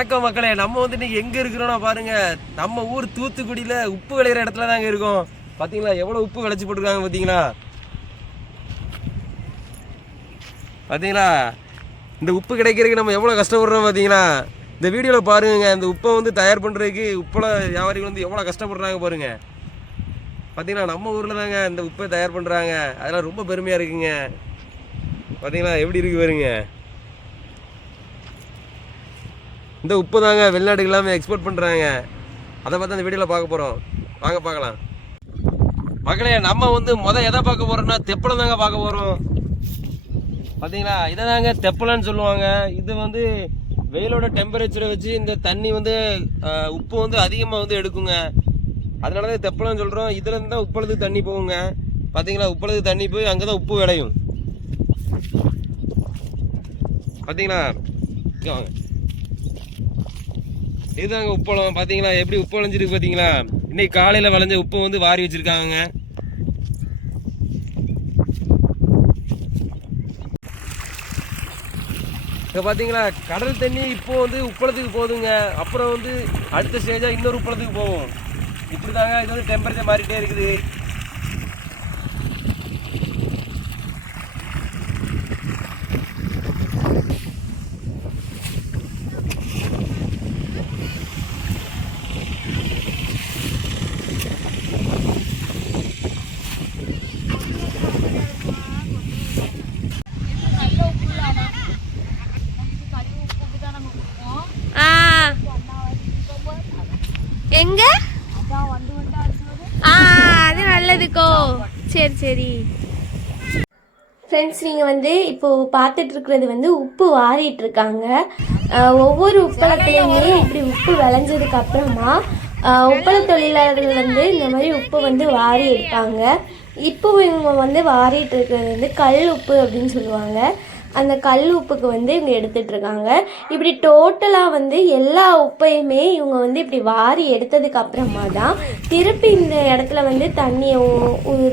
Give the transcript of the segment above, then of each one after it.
வணக்கம் மக்களே நம்ம வந்து இன்றைக்கி எங்கே இருக்கிறோம்னா பாருங்கள் நம்ம ஊர் தூத்துக்குடியில் உப்பு விளையிற இடத்துல தாங்க இருக்கோம். பார்த்தீங்களா எவ்வளோ உப்பு விளைச்சி போட்டிருக்காங்க பார்த்தீங்களா பார்த்தீங்களா இந்த உப்பு கிடைக்கிறதுக்கு நம்ம எவ்வளோ கஷ்டப்படுறோம் பார்த்தீங்களா இந்த வீடியோவில் பாருங்க இந்த உப்பை வந்து தயார் பண்ணுறதுக்கு உப்பில் வியாபாரிகள் வந்து எவ்வளோ கஷ்டப்படுறாங்க பாருங்கள் பார்த்தீங்களா நம்ம ஊரில் தாங்க இந்த உப்பை தயார் பண்ணுறாங்க அதெல்லாம் ரொம்ப பெருமையாக இருக்குங்க. பார்த்தீங்களா எப்படி இருக்கு பாருங்க. இந்த உப்பு தாங்க வெளிநாட்டுக்கு எல்லாமே எக்ஸ்போர்ட் பண்ணுறாங்க அதை பார்த்து அந்த வீடியோவில் பார்க்க போகிறோம் வாங்க பார்க்கலாம். மக்களே நம்ம வந்து மொதல் எதை பார்க்க போகிறோம்னா தெப்பலம் தாங்க பார்க்க போகிறோம் பார்த்தீங்களா இதை தாங்க தெப்பலன்னு சொல்லுவாங்க. இது வந்து வெயிலோட டெம்பரேச்சரை வச்சு இந்த தண்ணி வந்து உப்பு வந்து அதிகமாக வந்து எடுக்குங்க. அதனால தான் தெப்பலன்னு சொல்கிறோம் இதுலேருந்து தான் உப்பளத்துக்கு தண்ணி போகுங்க. பார்த்தீங்களா உப்பளது தண்ணி போய் அங்கே தான் உப்பு விளையும். பார்த்தீங்களா வாங்க. இதுதாங்க உப்பளம் பார்த்தீங்களா எப்படி உப்பு விளைஞ்சிருக்கு பார்த்தீங்களா இன்னைக்கு காலையில் விளைஞ்ச உப்பு வந்து வாரி வச்சுருக்காங்க. இப்போ பார்த்தீங்களா கடல் தண்ணி இப்போ வந்து உப்பளத்துக்கு போகுதுங்க. அப்புறம் வந்து அடுத்த ஸ்டேஜாக இன்னொரு உப்பளத்துக்கு போகும். இப்படி தாங்க இது வந்து டெம்பரேச்சர் மாறிட்டே இருக்குது ஆ எங்க ஆ அது நல்லதுக்கோ சரி. சரி ஃப்ரெண்ட்ஸ் நீங்கள் வந்து இப்போது பார்த்துட்ருக்கிறது வந்து உப்பு வாரிட்டுருக்காங்க ஒவ்வொரு உப்பளத்துலேயுமே இப்படி உப்பு விளைஞ்சதுக்கப்புறமா உப்பள தொழிலாளர்கள் வந்து இந்த மாதிரி உப்பு வந்து வாரி எடுப்பாங்க இப்போ இவங்க வந்து வாரிட்டு இருக்கிறது வந்து கல் உப்பு அப்படின்னு சொல்லுவாங்க. அந்த கல் உப்புக்கு வந்து இவங்க எடுத்துட்டு இருக்காங்க இப்படி டோட்டலாக வந்து எல்லா உப்பையுமே இவங்க வந்து இப்படி வாரி எடுத்ததுக்கு அப்புறமா தான் திருப்பி இந்த இடத்துல வந்து தண்ணியை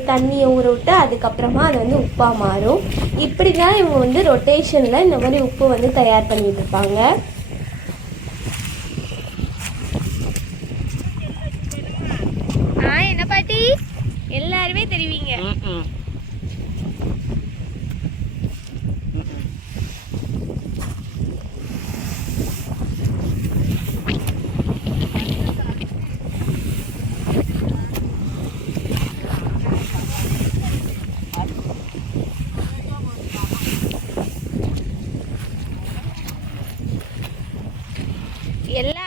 தண்ணியை ஊற விட்டு அதுக்கப்புறமா அது வந்து உப்பாக மாறும். இப்படி தான் இவங்க வந்து ரொட்டேஷனில் இந்த மாதிரி உப்பு வந்து தயார் பண்ணிட்டு இருப்பாங்க ஆ என்ன பாட்டி? எல்லாருமே தெரிவிங்க. எல்லா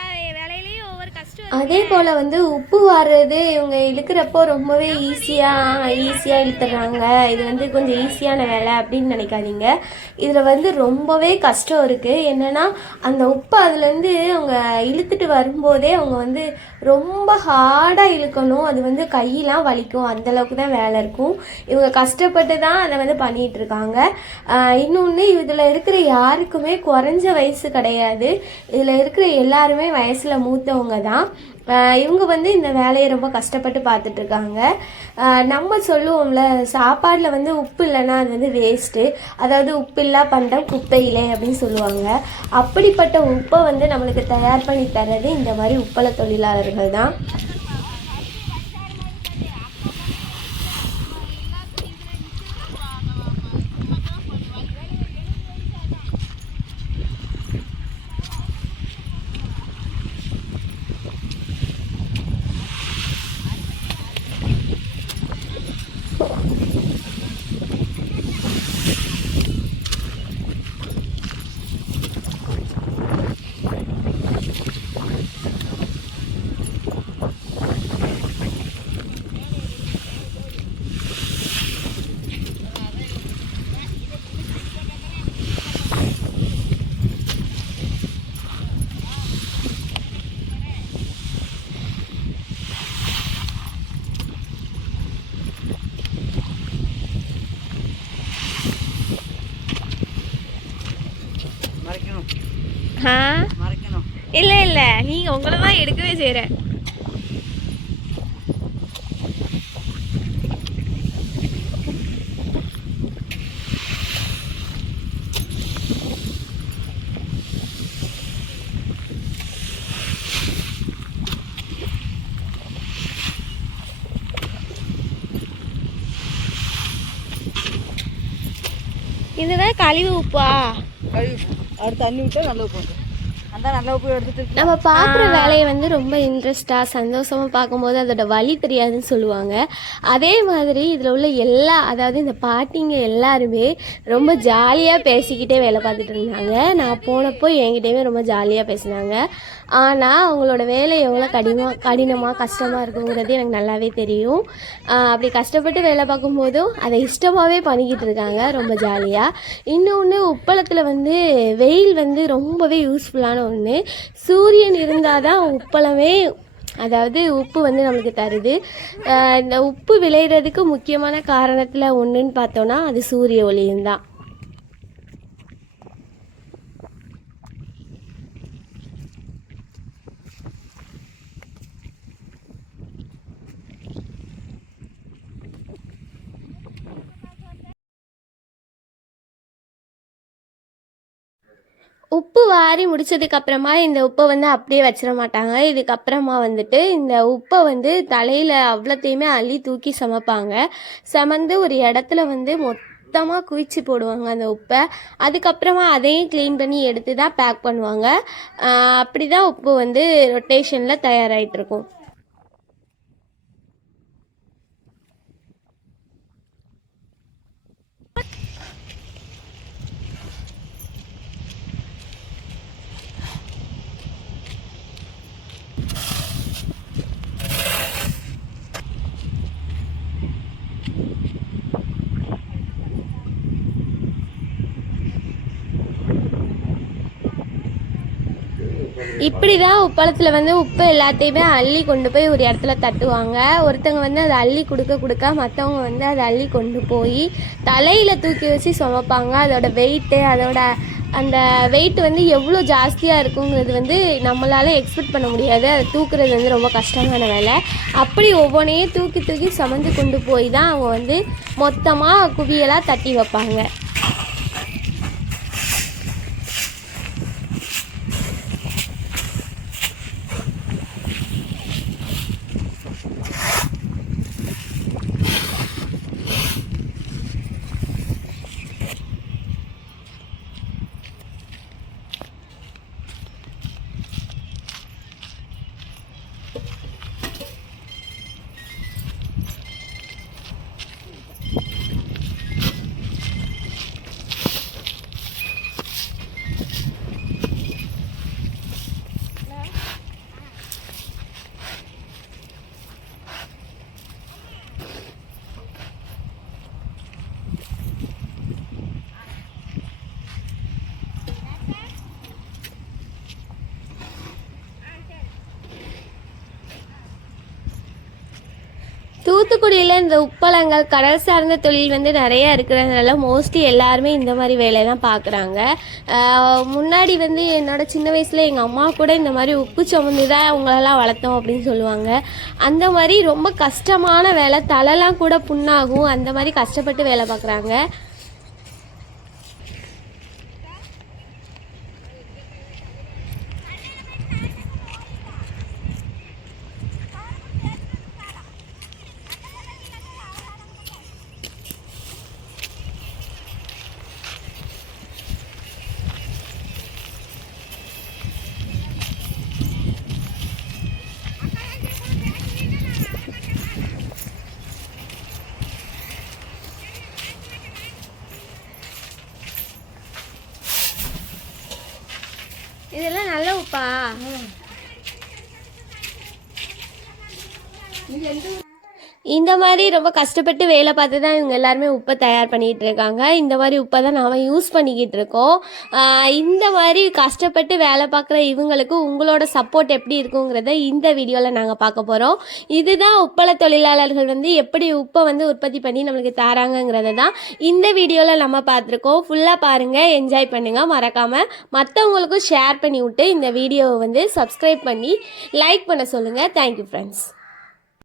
வேலையிலயும் ஒவ்வொரு கஷ்டம் அதே போல் வந்து உப்பு வாடுறது இவங்க இழுக்கிறப்போ ரொம்பவே ஈஸியாக ஈஸியாக இழுத்துறாங்க. இது வந்து கொஞ்சம் ஈஸியான வேலை அப்படின்னு நினைக்காதீங்க. இதில் வந்து ரொம்பவே கஷ்டம் இருக்குது என்னென்னா அந்த உப்பு அதுலேருந்து அவங்க இழுத்துட்டு வரும்போதே அவங்க வந்து ரொம்ப ஹார்டாக இழுக்கணும். அது வந்து கையெல்லாம் வலிக்கும். அந்தளவுக்கு தான் வேலை இருக்கும். இவங்க கஷ்டப்பட்டு தான் அதை வந்து பண்ணிகிட்ருக்காங்க இன்னொன்று இதில் இருக்கிற யாருக்குமே குறைஞ்ச வயசு கிடையாது. இதில் இருக்கிற எல்லாருமே வயசில் மூத்தவங்க தான். இவங்க வந்து இந்த வேலையை ரொம்ப கஷ்டப்பட்டு பார்த்துட்டு இருக்காங்க நம்ம சொல்லுவோம்ல சாப்பாடில் வந்து உப்பு இல்லைன்னா அது வந்து வேஸ்ட்டு அதாவது உப்பில்லா பண்டம் குப்பையிலே அப்படின்னு சொல்லுவாங்க. அப்படிப்பட்ட உப்பை வந்து நம்மளுக்கு தயார் பண்ணி தர்றது இந்த மாதிரி உப்பள தொழிலாளர்கள் தான். ஆ இல்லை இல்லை. நீங்கள் உங்களை தான் எடுக்கவே செய்கிறேன். இதுதான் கழிவு உப்பா? கழுவி அடுத்து தண்ணி விட்டால் நல்லா போகும் நம்ம பார்க்குற வேலையை வந்து ரொம்ப இன்ட்ரெஸ்டாக சந்தோஷமாக பார்க்கும்போது அதோட வலி தெரியாதுன்னு சொல்லுவாங்க. அதே மாதிரி இதில் உள்ள எல்லா அதாவது இந்த பாட்டிங்க எல்லாருமே ரொம்ப ஜாலியாக பேசிக்கிட்டே வேலை பார்த்துட்டு இருந்தாங்க. நான் போனப்போ என்கிட்டயுமே ரொம்ப ஜாலியாக பேசினாங்க. ஆனால் அவங்களோட வேலை எவ்வளோ கடினமாக கடினமாக கஷ்டமாக இருக்குங்கிறது எனக்கு நல்லாவே தெரியும். அப்படி கஷ்டப்பட்டு வேலை பார்க்கும்போதும் அதை இஷ்டமாகவே பண்ணிக்கிட்டு இருக்காங்க ரொம்ப ஜாலியாக இன்னொன்று உப்பளத்தில் வந்து வெயில் வந்து ரொம்பவே யூஸ்ஃபுல்லான ஒன்று சூரியன் இருந்தால் தான் உப்பளமே அதாவது உப்பு வந்து நம்மளுக்கு தருது. இந்த உப்பு விளையிறதுக்கு முக்கியமான காரணத்தில் ஒன்றுன்னு பார்த்தோன்னா அது சூரிய ஒளியும் தான் உப்பு வாரி முடிச்சதுக்கு அப்புறமா இந்த உப்பை வந்து அப்படியே வச்சிட மாட்டாங்க. இதுக்கப்புறமா வந்துட்டு இந்த உப்பை வந்து தலையில் அவ்வளோத்தையுமே அள்ளி தூக்கி சமைப்பாங்க. சமந்து ஒரு இடத்துல வந்து மொத்தமாக குவிச்சு போடுவாங்க அந்த உப்பை. அதுக்கப்புறமா அதையும் க்ளீன் பண்ணி எடுத்து தான் பேக் பண்ணுவாங்க. அப்படி தான் உப்பு வந்து ரொட்டேஷனில் தயாராகிட்டு இருக்கும். இப்படி தான் உப்பளத்தில் வந்து உப்பு எல்லாத்தையுமே அள்ளி கொண்டு போய் ஒரு இடத்துல தட்டுவாங்க. ஒருத்தவங்க வந்து அதை அள்ளி கொடுக்க கொடுக்க மற்றவங்க வந்து அதை அள்ளி கொண்டு போய் தலையில் தூக்கி வச்சு சுமப்பாங்க. அதோட வெயிட்டு அதோட அந்த வெயிட் வந்து எவ்வளோ ஜாஸ்தியாக இருக்குங்கிறது வந்து நம்மளால் எக்ஸ்பெக்ட் பண்ண முடியாது. அதை தூக்குறது வந்து ரொம்ப கஷ்டமான வேலை. அப்படி ஒவ்வொன்றையும் தூக்கி தூக்கி சுமந்து கொண்டு போய் தான் அவங்க வந்து மொத்தமாக குவியலாக தட்டி வைப்பாங்க. தூத்துக்குடியில் இந்த உப்பளங்கள் கடல் சார்ந்த தொழில் வந்து நிறைய இருக்கிறதுனால மோஸ்ட்லி எல்லாருமே இந்த மாதிரி வேலையை தான் பார்க்குறாங்க முன்னாடி வந்து என்னோட சின்ன வயசில் எங்கள் அம்மா கூட இந்த மாதிரி உப்பு சுமந்து தான் அவங்களெல்லாம் வளர்த்தோம் அப்படின்னு சொல்லுவாங்க. அந்த மாதிரி ரொம்ப கஷ்டமான வேலை தலைலாம் கூட புண்ணாகும். அந்த மாதிரி கஷ்டப்பட்டு வேலை பார்க்குறாங்க இதெல்லாம் நல்ல உப்பா. இந்த மாதிரி ரொம்ப கஷ்டப்பட்டு வேலை பார்த்து தான் இவங்க எல்லாருமே உப்பை தயார் பண்ணிகிட்டு இருக்காங்க. இந்த மாதிரி உப்பை தான் நாம் யூஸ் பண்ணிக்கிட்டு இருக்கோம். இந்த மாதிரி கஷ்டப்பட்டு வேலை பார்க்குற இவங்களுக்கு உங்களோட சப்போர்ட் எப்படி இருக்குங்கிறத இந்த வீடியோவில் நாங்கள் பார்க்க போகிறோம் இதுதான் உப்பள தொழிலாளர்கள் வந்து எப்படி உப்பை வந்து உற்பத்தி பண்ணி நம்மளுக்கு தராங்கங்கிறத தான் இந்த வீடியோவில் நம்ம பார்த்துருக்கோம். ஃபுல்லாக பாருங்கள் என்ஜாய் பண்ணுங்கள் மறக்காமல் மற்றவங்களுக்கும் ஷேர் பண்ணி விட்டு இந்த வீடியோவை வந்து சப்ஸ்கிரைப் பண்ணி லைக் பண்ண சொல்லுங்கள் தேங்க்யூ ஃப்ரெண்ட்ஸ்